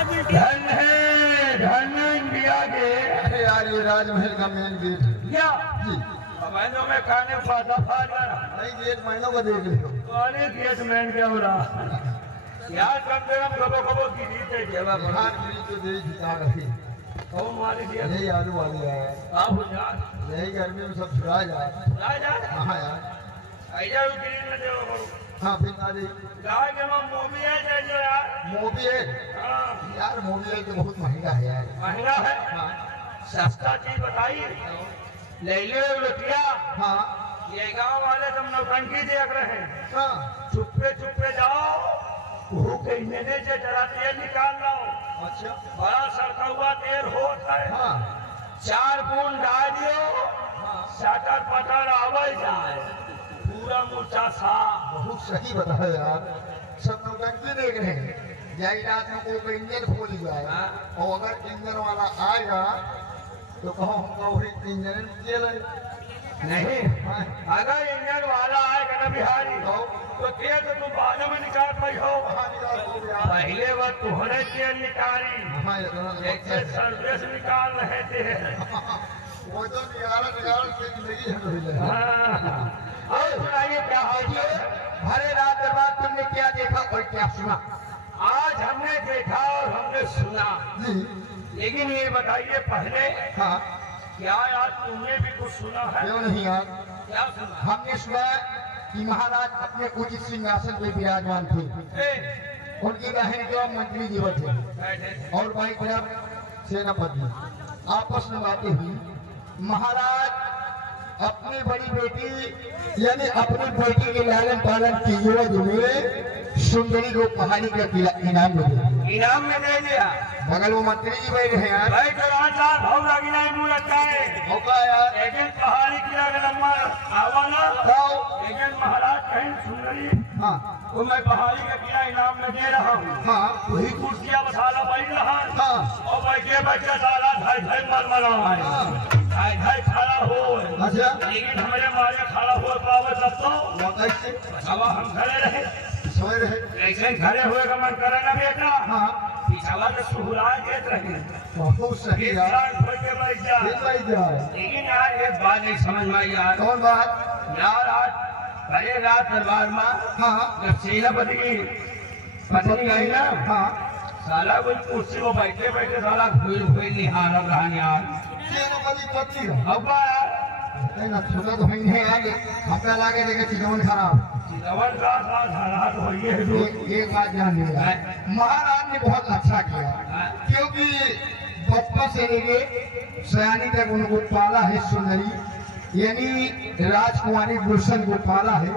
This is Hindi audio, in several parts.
धन है धन इंडिया के। अरे यार ये राजमहल का मेन गेट क्या जी। महीनों में खाने फादा नहीं गेट महीनों का देख लियो। पानी गेट मैन क्या हो रहा यार करते हम कबो कबो की रीते जेवा बिहार गिरी तो दे जिता रही कौन मारी दिया यही आलू वाली है आप यार यही गर्मी में सब छुड़ा जा राजा हाँ यार आइजा गिरी में देव करो हाँ फिर नारी गाय के मां मोबी है जैसे यार मोबी है हाँ यार मोबी है तो बहुत महंगा है यार महंगा है हाँ सस्ता चीज बताइए ले लो रुपया हाँ ये गांव वाले तुम नौटंकी देख रहे हैं हाँ चुप्पे चुप्पे जाओ भूख इन्हें से जरा तेल निकाल लाओ अच्छा बड़ा सड़का हुआ तेल होता है हाँ 4 बूंद डाल दियो हाँ सटर पटर आवल जाए पूरा मूर्छा साफ बहुत सही बताया यार सब नौटंकी देख रहे हैं जाई रात में कोई इंजन खोल जाए और अगर इंजन वाला आएगा तो कहो हमका वही इंजन जेल नहीं अगर इंजन वाला आएगा ना बिहारी तो तेल तो तुम बाद में निकाल पाई हो पहले वह तुहरे तेल निकाली जैसे सर्विस निकाल रहे थे वो तो निकाल जिंदगी है और सुनाइए क्या हाल है भरे रात बाद तुमने क्या देखा और क्या सुना आज हमने देखा और हमने सुना लेकिन ये बताइए पहले हाँ क्या आज तुमने भी कुछ सुना है क्यों नहीं यार क्या सुना हमने सुना कि महाराज अपने उचित सिंहासन पे विराजमान थे उनकी बहन जो मंत्री जी थे और भाई तरफ सेनापति आपस में बातें हुई महाराज अपनी बड़ी बेटी यानी अपनी बेटी के लालन पालन की युवज में सुंदरी को पहाड़ी का इनाम दे दिया इनाम में दे दिया बगल में मंत्री जी बैठे हैं यार भाई तो राजा भाव लगी नहीं मुंह लगता है होगा यार लेकिन पहाड़ी किला का नंबर आवा ना तो लेकिन महाराज कहीं सुंदरी हाँ तो मैं पहाड़ी का किला इनाम में दे रहा हूँ हाँ वही कुर्सियाँ मसाला बैठ रहा हाँ और बैठे बैठे सारा ढाई ढाई मर रहा है ढाई ढाई खड़ा हो अच्छा लेकिन हमारे मारे खड़ा हो पावे तब तो वो कैसे हवा हम खड़े रहे सोए रहे ऐसे खड़े हुए का मन करे ना बेटा हाँ पिछावा के सुहुरा देत रहे बहुत सही एक यार साल खोल के बैठ जा फिर भाई जाए लेकिन यार एक बात नहीं समझ में आई यार कौन बात यार आज पहले रात दरबार में हाँ जब सेनापति की पत्नी आई ना हाँ साला कोई कुर्सी को बैठे बैठे साला भूल भूल निहार रहा यार सेनापति पति अब यार ना छोटा तो नहीं है यार अपना लाके देखे चिकन खराब चितवन का साथ हालात हो ये एक बात जान लिया महाराज ने बहुत अच्छा किया क्योंकि बचपन से लेके सयानी तक उनको पाला है सुंदरी यानी राजकुमारी गुलशन को पाला है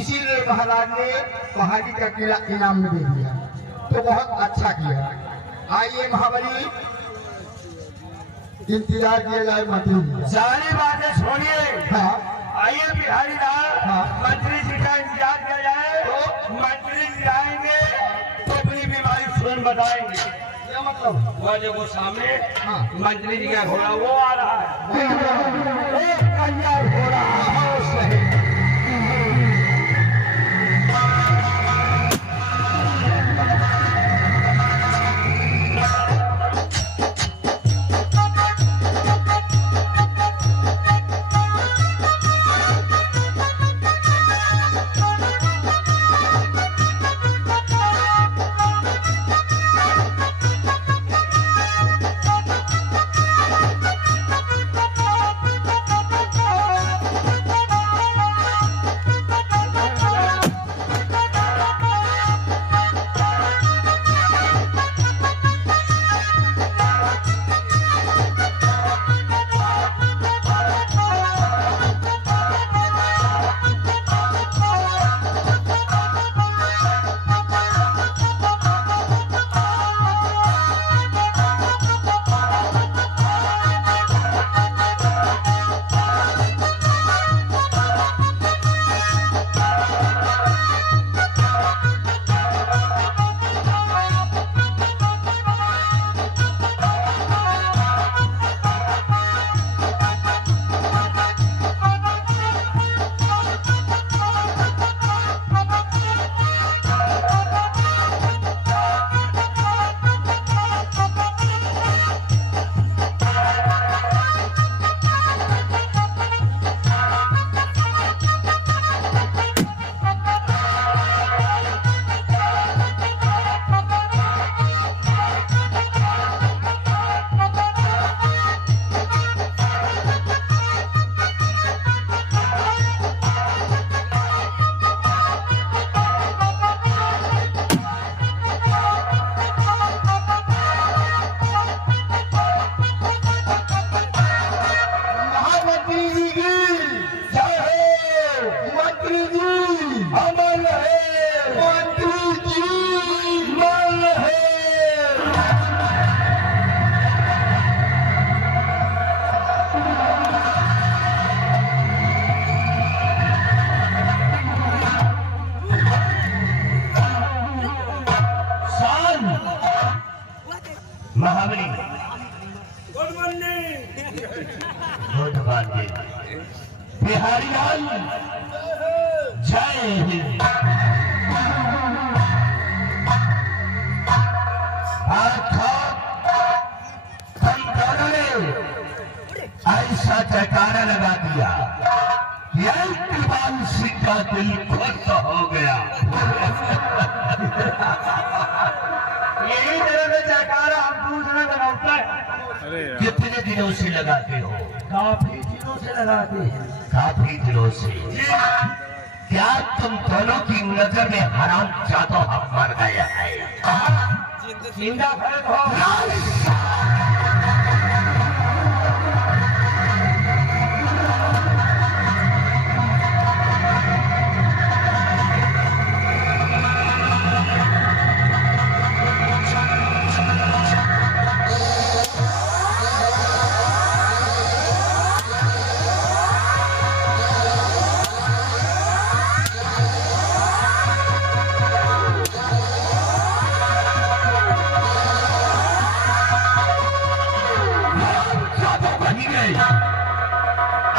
इसीलिए महाराज ने पहाड़ी का किला इनाम में दे दिया तो बहुत अच्छा किया आइए महाबली इंतजार किया जाए मंत्री जी सारी बातें छोड़िए हाँ आइए बिहारी लाल हाँ। मंत्री जी का इंतजार किया जाए तो मंत्री जी आएंगे तो अपनी बीमारी स्वयं बताएंगे क्या मतलब वो जो वो सामने हाँ। मंत्री जी का घोड़ा वो आ रहा है एक कन्या घोड़ा सही महाबली गुड मॉर्निंग बिहारी लाल जय हिंद। हम दोनों ने ऐसा जयकारा लगा दिया यही कुर्बान सिंह का दिल खुश हो गया। यही तरह का जयकारा हम दूसरे बनाते हैं। कितने दिनों से लगाते हो? काफी दिनों से लगाते हैं। काफी दिनों से। क्या तुम दोनों की नजर में हराम जादो हम मर गए हैं? जिंदा फर्क हो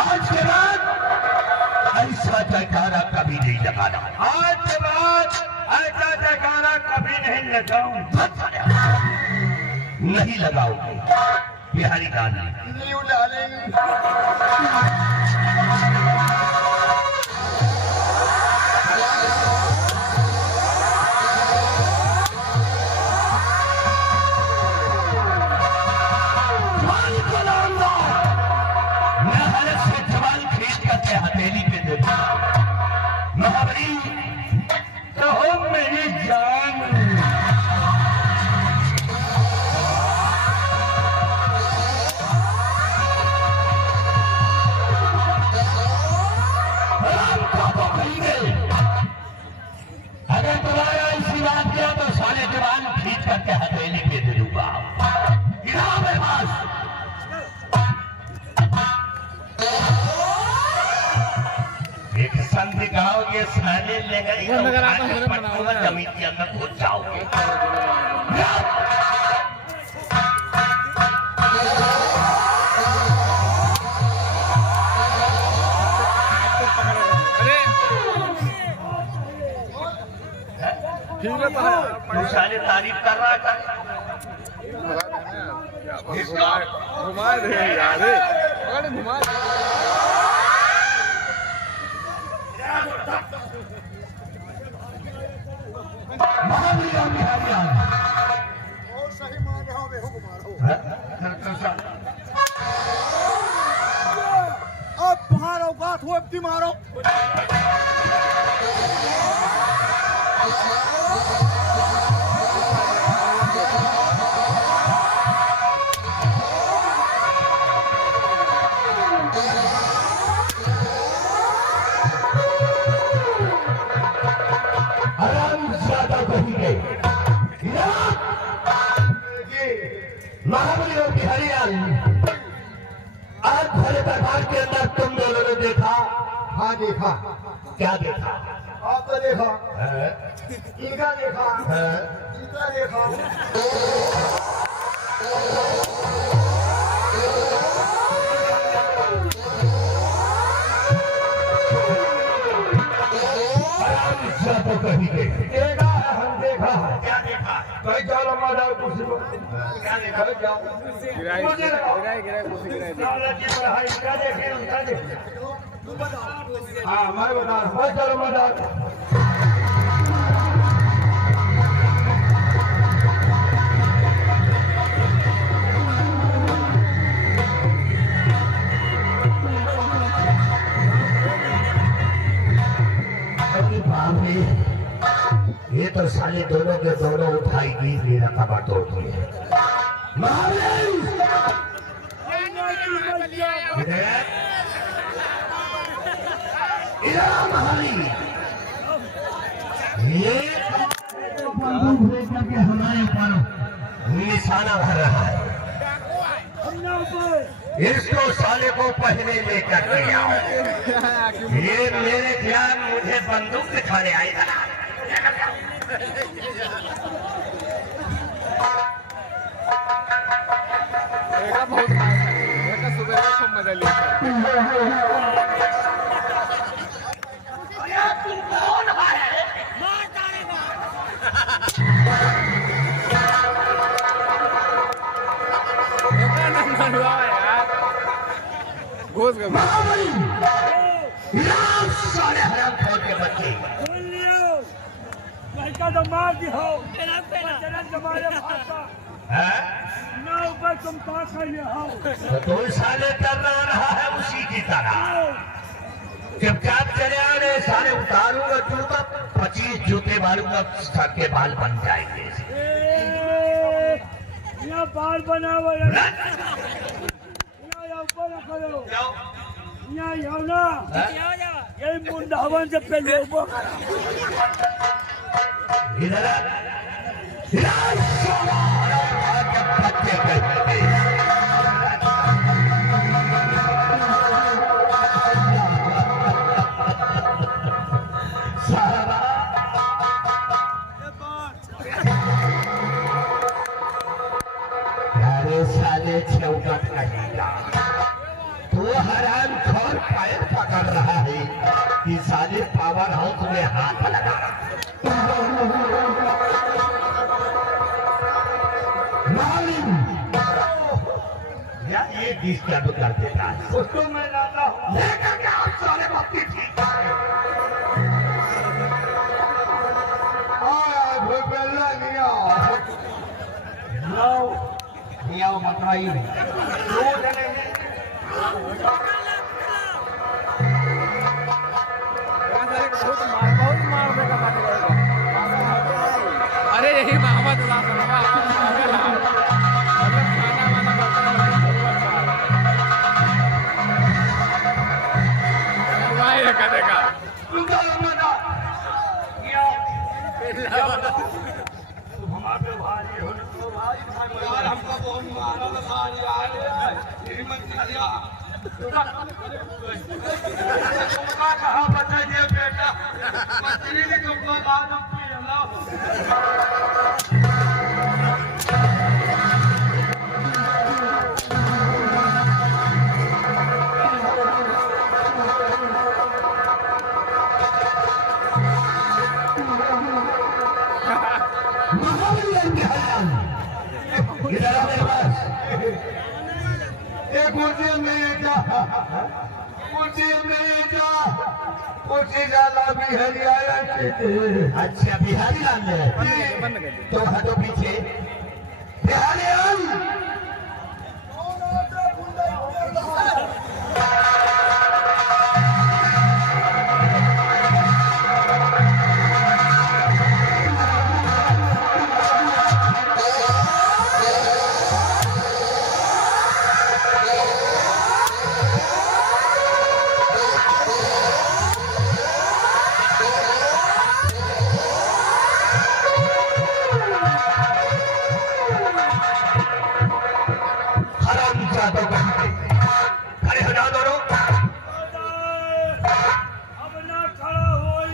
आज के बाद ऐसा जयकारा कभी नहीं लगाना। आज के बाद ऐसा जयकारा कभी नहीं लगाऊंगा। नहीं लगाओगे बिहारी गांधी। न्यू डार्लिंग हथेली पे दे महाबली तो हो मेरी जान। अगर तुम्हारा इसी बात किया तो सारे जवान खींच करके हथेली पे दे दूंगा। मेरे पास एक संधि दिखाओगे साले ले गई तो जमीन के अंदर घुस जाओगे। तू साले तारीफ कर रहा था। घुमा दे यार, घुमा और सही मान रहा हूँ, बेहू घुमा रहा हूँ। अब तुम्हारा बात हो, अब मारो। महाबली और बिहारी लाल आज भरे दरबार के अंदर तुम दोनों ने देखा। हाँ देखा। क्या देखा? आप तो देखा, है? इनका देखा, है? इनका देखा। तो कहीं देखा है, हम देखा है। क्या देखा? कहीं जाओ लम्बा जाओ कुर्सी को। क्या देखा? जाओ गिराई कुर्सी पढ़ाई क्या देखे उनका देखे। हाँ मैं बता रहा हूँ, चलो मजा। ये तो साले दोनों के दोनों उठाएगी, मेरा कबर तोड़ती है। ये हमारे ऊपर निशाना भर रहा है। इसको साले को पहले लेकर के आओ। ये मेरे ख्याल मुझे बंदूक दिखाने आएगा। तू कौन है? यार घोष गए साले हराम खोर के बच्चे लड़का तो मार दी हो जनन जमाने भाषा हैं? ना ऊपर तुम पास कर ले हो तो 2 साले करना रहा है उसी की तरह चुपचाप चले आने साले उतारूंगा जूता 25 जूते मारूंगा सर के बाल बन जाएंगे यहाँ बाल बनाओ यहाँ ऊपर करो यहाँ यो ना ये मुंडावन से पहले ऊपर इधर बच्चे कहते साले छेउटा कहेगा तो हराम खोर पैर पकड़ रहा है कि साले पावर हाउस में हाथ लगा या ये डिस्टर्ब कर देता है उसको मैं लाता हूँ लेकर के आप साले बाकी ठीक आओ मतवाई बहुत मार देगा अरे यही मोहम्मद देगा हमको बहुत मारा कहा बताइए बेटा मंत्री ने तुमको मालूम अच्छा बिहारी लाल तो हटो पीछे बिहारी लाल खड़े हो जाओ दोनों अब ना खड़ा होई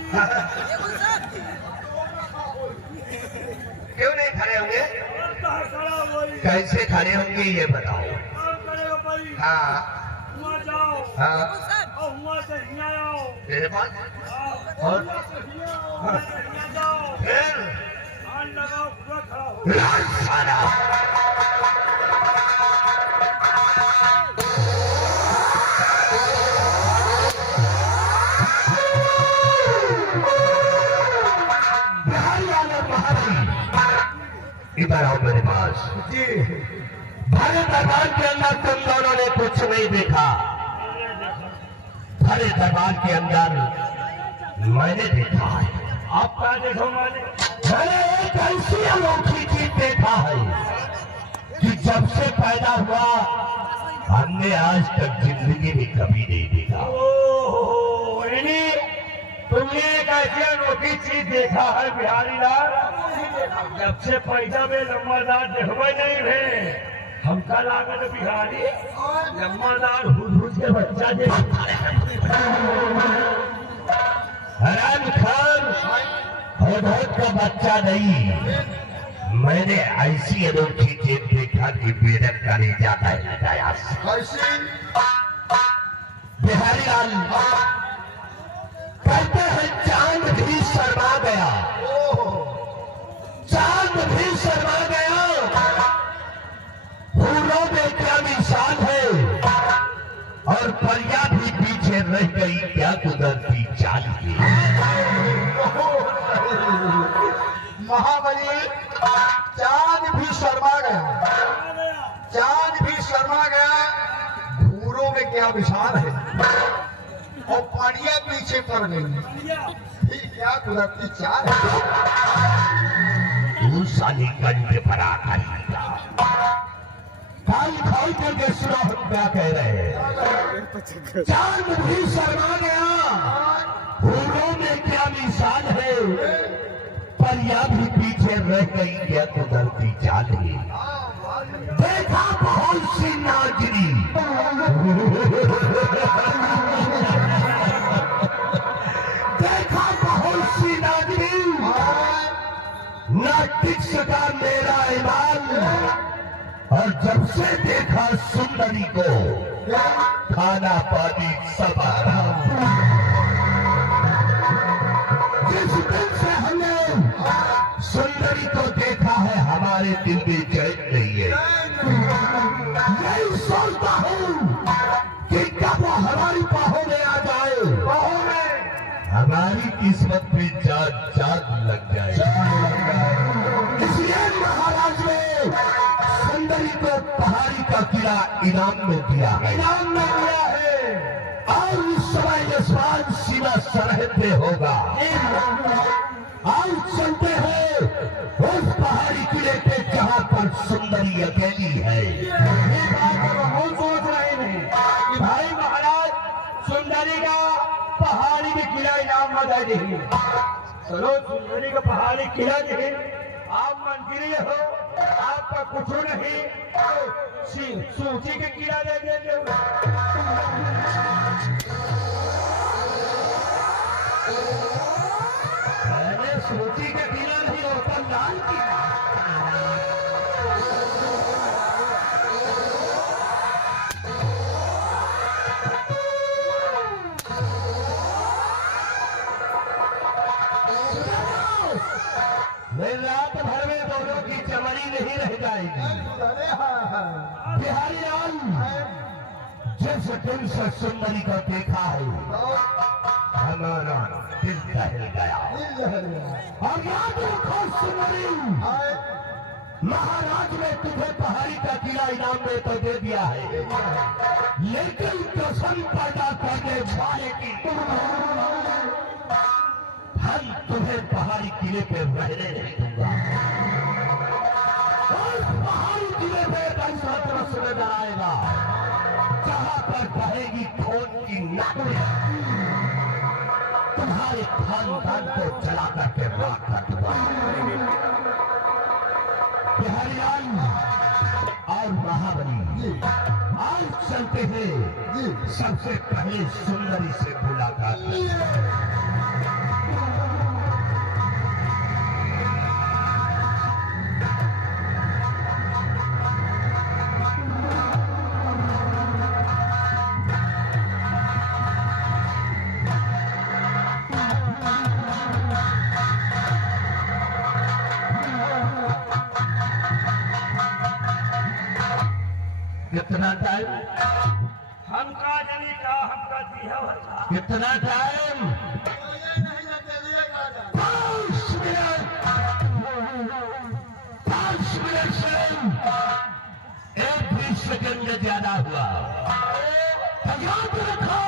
क्यों नहीं खड़े होंगे खड़ा होई कैसे खड़े होंगे ये बताओ काम करेगा भाई हाँ हुआ जाओ हाँ और हुआ से हिया आओ ये बात और हुआ से हिया आओ हुआ से हिया जाओ फिर कान लगाओ पूरा खड़ा हो लाल सारा इधर आओ मेरे पास जी भरे दरबार के अंदर तुम दोनों ने कुछ नहीं देखा भरे दरबार के अंदर मैंने देखा है आप क्या देखो मैंने मैंने एक ऐसी अनोखी चीज देखा है कि जब से पैदा हुआ हमने आज तक जिंदगी में कभी नहीं देखा ओहो तुमने एक ऐसी अनोखी चीज देखा है बिहारी लाल जब से पैदा में लम्बादार देखबे नहीं है हमका लागत बिहारी लम्बादार हुज के बच्चा हराम खान होद का बच्चा नहीं मैंने ऐसी अनोखी चीज देखा कि मेरा कलेजा बहल गया बिहारी लाल कहते हैं चांद भी शर्मा गया, चांद भी शर्मा गया, फूलों में क्या मिसाल है और परियां भी पीछे रह गई क्या कुदरती चाल की। महाबली चांद भी शर्मा गया, चांद भी शर्मा गया, भूरों में क्या विशाल है और पानियां पीछे पड़ गई, फिर क्या कुदरती चाल है। तू साली कंठ भरा करेगा खाई खाई करके सुना हम क्या कह रहे हैं। चांद भी शर्मा गया, फूलों में क्या मिसाल है, परियां भी पीछे रह गई क्या कुदरती चाल है। देखा बहुत सी नाजरी देखा बहुत सी नाजरी, ना टिक सका मेरा ईमान, और जब से देखा सुंदरी को खाना पानी सब आराम। जिस दिन से हमने सुंदरी को देखा है हमारे दिल में चैन नहीं है। यही सोचता हूँ कि कब वो हमारी बाहों में आ जाए, बाहों में हमारी किस्मत में चाँद चाँद लग जाए। इसलिए महाराज ने सुंदरी को पहाड़ी का किला इनाम में दिया है, इनाम में दिया है। और इस समय यशमान सीमा सरहद पे होगा। आओ चलते हैं उस पहाड़ी किले पे जहाँ पर सुंदरी अकेली है। ये बात हम सोच रहे हैं कि भाई महाराज सुंदरी का पहाड़ी के किला इनाम में दे देंगे। चलो सुंदरी का पहाड़ी किला दे, आप मंत्री हो, आपका कुछ नहीं, सूची के किला दे देंगे। सूची का किला नहीं होता, लाल किला। रात भर में दोनों की चमड़ी नहीं रह जाएगी। बिहारी लाल जिस दिन से सुंदरी को देखा है हमारा दिल दहल गया। और याद रखो सुंदरी, महाराज ने तुझे पहाड़ी का किला इनाम में तो दे दिया है, लेकिन कसम पैदा करने वाले की हम तुम्हें पहाड़ी किले पे रहने नहीं दूंगा। और पहाड़ी किले पे एक ऐसा दृश्य नजर आएगा जहां पर बहेगी खून की नदियां, तुम्हारे खानदान को जला करके राख कर दूंगा। बिहारी लाल और महाबली आज चलते हैं सबसे पहले सुंदरी से मुलाकात करते हैं। कितना टाइम? हमका जनी का हमका दिया होता। कितना टाइम? 5 मिनट से 1 भी सेकंड ज्यादा हुआ। तो याद रखो